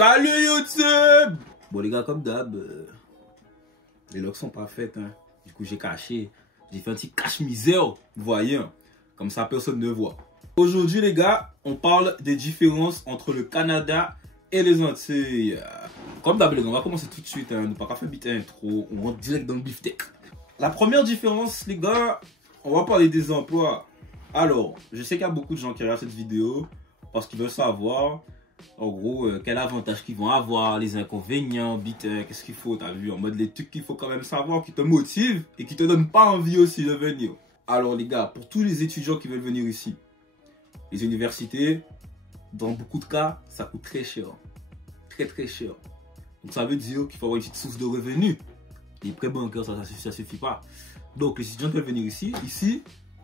Salut YouTube. Bon les gars, comme d'hab, les locks sont pas faites, hein. Du coup j'ai caché, j'ai fait un petit cache-misère, vous voyez, hein. Comme ça personne ne voit. Aujourd'hui les gars, on parle des différences entre le Canada et les Antilles. Comme d'hab les gars, on va commencer tout de suite, hein. Nous pas faire vite intro, on rentre direct dans le beefsteak. La première différence les gars, on va parler des emplois. Alors, je sais qu'il y a beaucoup de gens qui regardent cette vidéo parce qu'ils veulent savoir en gros quel avantage qu'ils vont avoir, les inconvénients, qu'est-ce qu'il faut, t'as vu, en mode les trucs qu'il faut quand même savoir, qui te motivent et qui te donnent pas envie aussi de venir. Alors les gars, pour tous les étudiants qui veulent venir ici, les universités, dans beaucoup de cas, ça coûte très cher. Très cher. Donc ça veut dire qu'il faut avoir une petite source de revenus. Les prêts bancaires, ça suffit pas. Donc les étudiants qui veulent venir ici,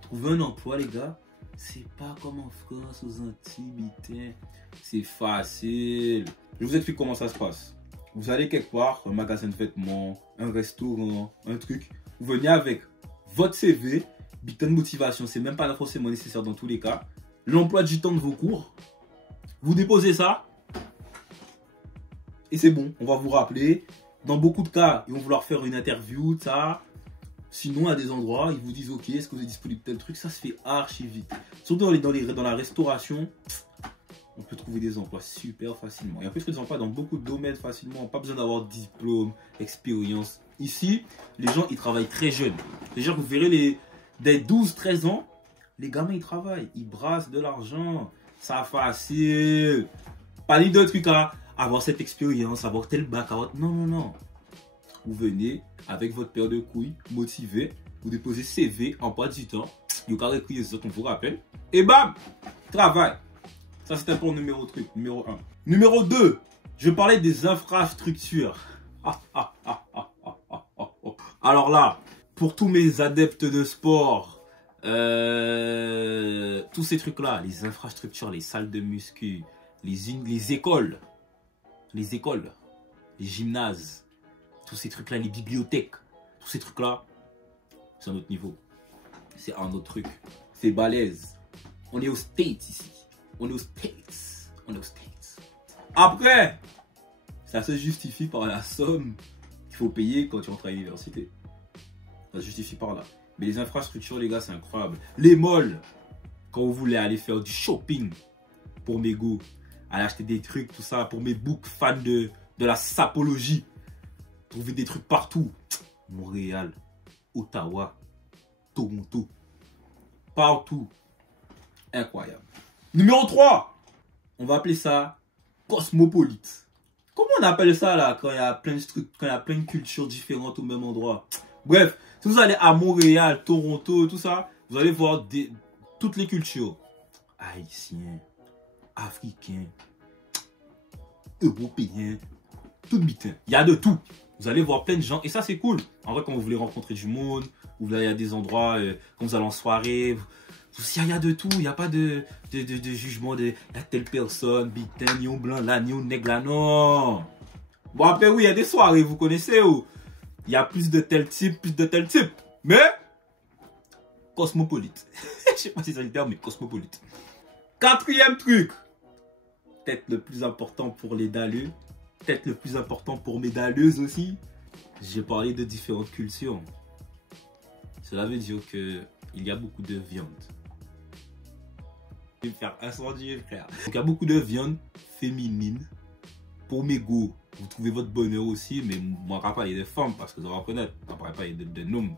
trouver un emploi les gars, c'est pas comme en France, aux Antilles, c'est facile. Je vous explique comment ça se passe. Vous allez quelque part, un magasin de vêtements, un restaurant, un truc. Vous venez avec votre CV, bulletin de motivation, c'est même pas forcément nécessaire dans tous les cas. L'emploi du temps de vos cours. Vous déposez ça. Et c'est bon, on va vous rappeler. Dans beaucoup de cas, ils vont vouloir faire une interview, ça. Sinon, à des endroits, ils vous disent ok, est-ce que vous êtes disponible tel truc, ça se fait archi vite. Surtout dans la restauration, on peut trouver des emplois super facilement. Et en plus, des emplois dans beaucoup de domaines facilement, pas besoin d'avoir diplôme, expérience. Ici, les gens, ils travaillent très jeunes. C'est-à-dire que vous verrez, dès 12-13 ans, les gamins, ils travaillent, ils brassent de l'argent, ça facile. Pas ni de trucs à avoir cette expérience, avoir tel bac, avoir... Non. Vous venez avec votre paire de couilles, motivé, vous déposez CV, emploi du temps, vous carrez les autres, on vous rappelle, et bam, travail. Ça c'était pour numéro 1. Numéro 2, je parlais des infrastructures. Alors là, pour tous mes adeptes de sport, tous ces trucs-là, les infrastructures, les salles de muscu, les écoles, les gymnases, tous ces trucs-là, les bibliothèques, tous ces trucs-là, c'est un autre niveau. C'est un autre truc. C'est balèze. On est aux States ici. On est aux States. Après, ça se justifie par la somme qu'il faut payer quand tu rentres à l'université. Ça se justifie par là. Mais les infrastructures, les gars, c'est incroyable. Les malls, quand vous voulez aller faire du shopping pour mes goûts, aller acheter des trucs, tout ça, pour mes books fans de la sapologie. Trouver des trucs partout. Montréal, Ottawa, Toronto. Partout. Incroyable. Numéro 3. On va appeler ça cosmopolite. Comment on appelle ça là quand il y a plein de trucs, quand il y a plein de cultures différentes au même endroit? Bref, si vous allez à Montréal, Toronto, tout ça, vous allez voir toutes les cultures. Haïtiens, africains, européens, tout bitin. Il y a de tout. Vous allez voir plein de gens et ça c'est cool. En vrai, quand vous voulez rencontrer du monde, ou vous allez à des endroits, quand vous allez en soirée, il y a de tout. Il n'y a pas de jugement de la telle personne, bitin, ni au blanc là, ni au nègre là, non. Bon après oui, il y a des soirées, vous connaissez où il y a plus de tel type, Mais cosmopolite. Je sais pas si c'est le terme, mais cosmopolite. Quatrième truc. Peut-être le plus important pour les dalleux. Peut-être le plus important pour mes dalleuses aussi. J'ai parlé de différentes cultures. Cela veut dire que il y a beaucoup de viande. Je vais me faire incendier, frère. Donc il y a beaucoup de viande féminine. Pour mes goûts, vous trouvez votre bonheur aussi, mais moi je ne vais pas parler de femmes parce que vous allez reconnaître. Je ne vais pas parler de hommes.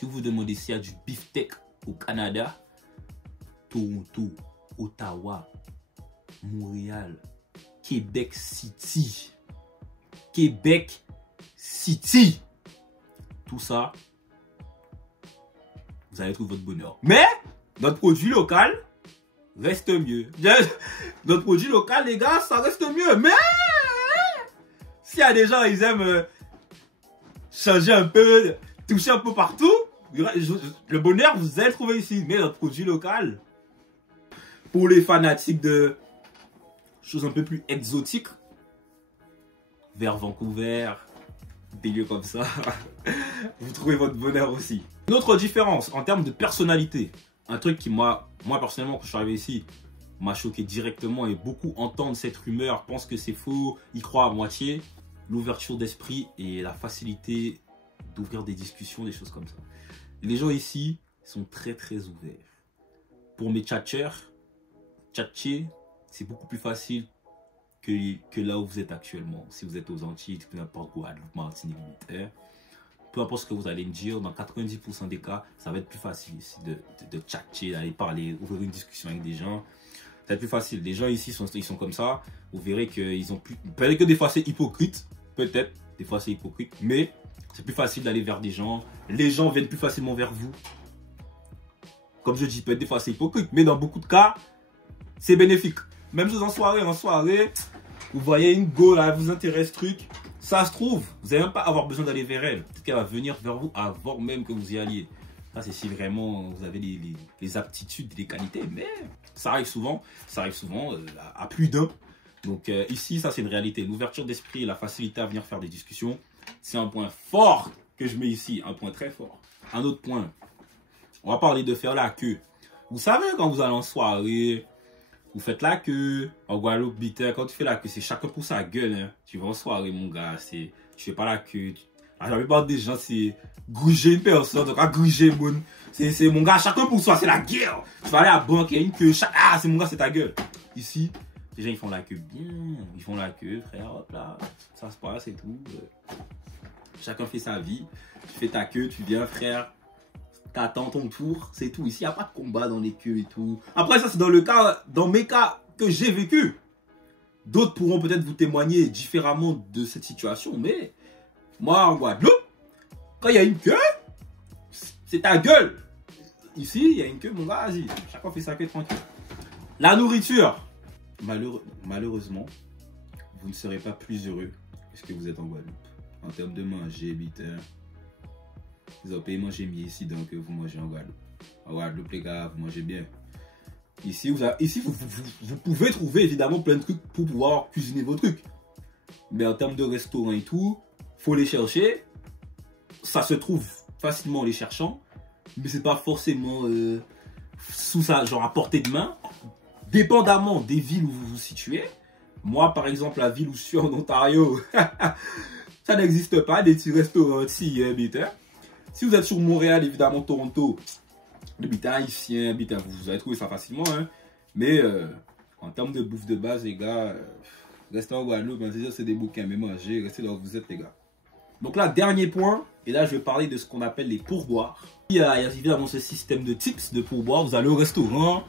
Si vous demandez s'il y a du beefsteak au Canada, Toronto, Ottawa, Montréal, Québec City. Tout ça, vous allez trouver votre bonheur. Mais, notre produit local reste mieux. Notre produit local, les gars, ça reste mieux. Mais, s'il y a des gens, ils aiment changer un peu, toucher un peu partout, le bonheur, vous allez le trouver ici. Mais notre produit local, pour les fanatiques de choses un peu plus exotiques, vers Vancouver, des lieux comme ça, vous trouvez votre bonheur aussi. Une autre différence en termes de personnalité, un truc qui moi personnellement quand je suis arrivé ici, m'a choqué directement et beaucoup entendent cette rumeur, pensent que c'est faux, y croient à moitié. L'ouverture d'esprit et la facilité d'ouvrir des discussions, des choses comme ça. Les gens ici sont très ouverts. Pour mes tchatchers, tchatcher, c'est beaucoup plus facile que là où vous êtes actuellement. Si vous êtes aux Antilles, n'importe quoi, Guadeloupe, Martinique, peu importe ce que vous allez me dire, dans 90% des cas, ça va être plus facile ici de tchatcher, d'aller parler, ouvrir une discussion avec des gens. Ça va être plus facile. Les gens ici, ils sont comme ça. Vous verrez qu'ils ont plus... Peut-être que des fois, c'est hypocrite. Peut-être. Des fois, c'est hypocrite. Mais c'est plus facile d'aller vers des gens. Les gens viennent plus facilement vers vous. Comme je dis, peut-être des fois, c'est hypocrite. Mais dans beaucoup de cas, c'est bénéfique. Même chose en soirée. En soirée, vous voyez une go là, elle vous intéresse, truc. Ça se trouve, vous n'allez même pas avoir besoin d'aller vers elle. Peut-être qu'elle va venir vers vous avant même que vous y alliez. Ça, c'est si vraiment vous avez les aptitudes et les qualités. Mais ça arrive souvent. Ça arrive souvent à plus d'un. Donc ici, ça, c'est une réalité. L'ouverture d'esprit et la facilité à venir faire des discussions, c'est un point fort que je mets ici. Un point très fort. Un autre point. On va parler de faire la queue. Vous savez, quand vous allez en soirée, vous faites la queue. En Guadeloupe, quand tu fais la queue, c'est chacun pour sa gueule. Hein. Tu vas en soirée, mon gars. Tu fais pas la queue. La plupart des gens, c'est gruger une personne. Donc, à gruger, bon. C'est mon gars, chacun pour soi. C'est la guerre. Tu vas aller à la banque, il y a une queue. Ah, c'est mon gars, c'est ta gueule. Ici, les gens, ils font la queue bien. Ils font la queue, frère. Hop là. Ça se passe et tout. Chacun fait sa vie. Tu fais ta queue, tu viens, frère. T'attends ton tour, c'est tout. Ici, il n'y a pas de combat dans les queues et tout. Après, ça, c'est dans mes cas que j'ai vécu. D'autres pourront peut-être vous témoigner différemment de cette situation. Mais moi, en Guadeloupe, quand il y a une queue, c'est ta gueule. Ici, il y a une queue, mon gars, vas-y. Chacun fait sa queue tranquille. La nourriture. Malheureusement, vous ne serez pas plus heureux que ce que vous êtes en Guadeloupe. En termes de manger, bitin. Vous avez payé manger mieux ici, donc vous mangez en Guadeloupe. En Guadeloupe, les gars, vous mangez bien. Ici, vous pouvez trouver évidemment plein de trucs pour pouvoir cuisiner vos trucs. Mais en termes de restaurant et tout, faut les chercher. Ça se trouve facilement en les cherchant. Mais c'est pas forcément sous ça, genre à portée de main. Dépendamment des villes où vous vous situez. Moi, par exemple, la ville où je suis en Ontario, ça n'existe pas, des petits restaurants ici, bitin. Si vous êtes sur Montréal, évidemment, Toronto, le bitin haïtien, bitin, vous allez trouver ça facilement. Hein. Mais en termes de bouffe de base, les gars, restez en Guadeloupe, c'est des bouquins, mais mangez, restez là où vous êtes, les gars. Donc là, dernier point, et là, je vais parler de ce qu'on appelle les pourboires. Il y a évidemment ce système de tips de pourboires. Vous allez au restaurant,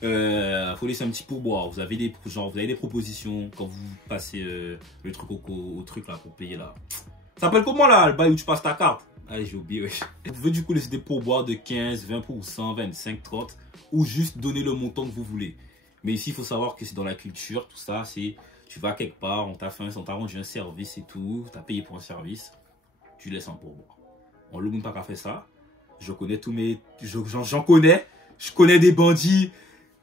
faut laisser un petit pourboire. Vous avez des propositions quand vous passez le truc au truc là pour payer là. Ça s'appelle comment là, le bail où tu passes ta carte? Allez, j'ai oublié, ouais. Vous pouvez du coup laisser des pourboires de 15, 20%, 25, 30, ou juste donner le montant que vous voulez. Mais ici, il faut savoir que c'est dans la culture, tout ça, c'est, tu vas quelque part, on t'a rendu un service et tout, tu as payé pour un service, tu laisses un pourboire. On ne l'oublie pas qu'à faire ça. Je connais tous mes, j'en connais, je connais des bandits,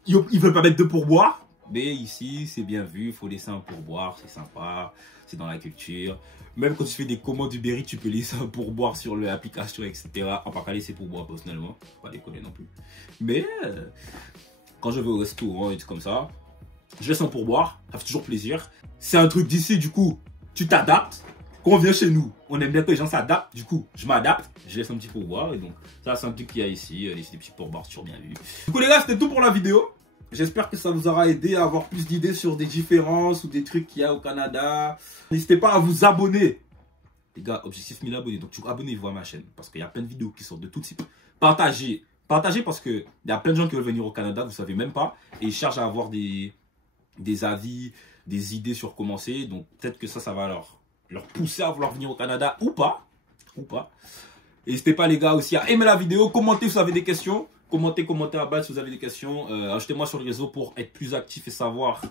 ils veulent pas mettre de pourboire. Mais ici, c'est bien vu, il faut laisser un pourboire, c'est sympa, c'est dans la culture. Même quand tu fais des commandes Uber Eats, tu peux laisser un pourboire sur l'application, etc. On va pas laisser pourboire personnellement, pas déconner non plus. Mais quand je vais au restaurant et tout comme ça, je laisse un pourboire, ça fait toujours plaisir. C'est un truc d'ici, du coup, tu t'adaptes. Quand on vient chez nous, on aime bien que les gens s'adaptent, du coup, je m'adapte, je laisse un petit pourboire. Et donc, ça, c'est un truc qu'il y a ici, laisser des petits pourboires, c'est toujours bien vu. Du coup, les gars, c'était tout pour la vidéo. J'espère que ça vous aura aidé à avoir plus d'idées sur des différences ou des trucs qu'il y a au Canada. N'hésitez pas à vous abonner. Les gars, objectif 1000 abonnés. Donc, abonnez-vous à ma chaîne parce qu'il y a plein de vidéos qui sortent de tout type. Partagez. Partagez parce qu'il y a plein de gens qui veulent venir au Canada, vous ne savez même pas. Et ils cherchent à avoir des avis, des idées sur comment c'est. Donc, peut-être que ça va leur pousser à vouloir venir au Canada ou pas. N'hésitez pas, les gars, aussi à aimer la vidéo, commenter si vous avez des questions. Commentez à bas si vous avez des questions. Ajoutez-moi sur le réseau pour être plus actif et savoir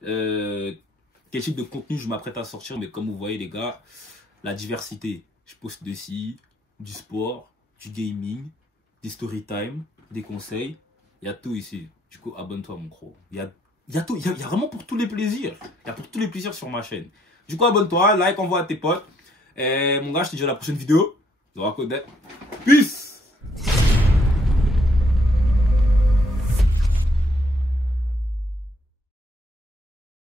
quel type de contenu je m'apprête à sortir. Mais comme vous voyez, les gars, la diversité. Je poste dessus du sport, du gaming, des story time, des conseils. Il y a tout ici. Du coup, abonne-toi, mon gros. Il y a tout. Il y a vraiment pour tous les plaisirs. Il y a pour tous les plaisirs sur ma chaîne. Du coup, abonne-toi, like, envoie à tes potes. Et mon gars, je te dis à la prochaine vidéo. Peace!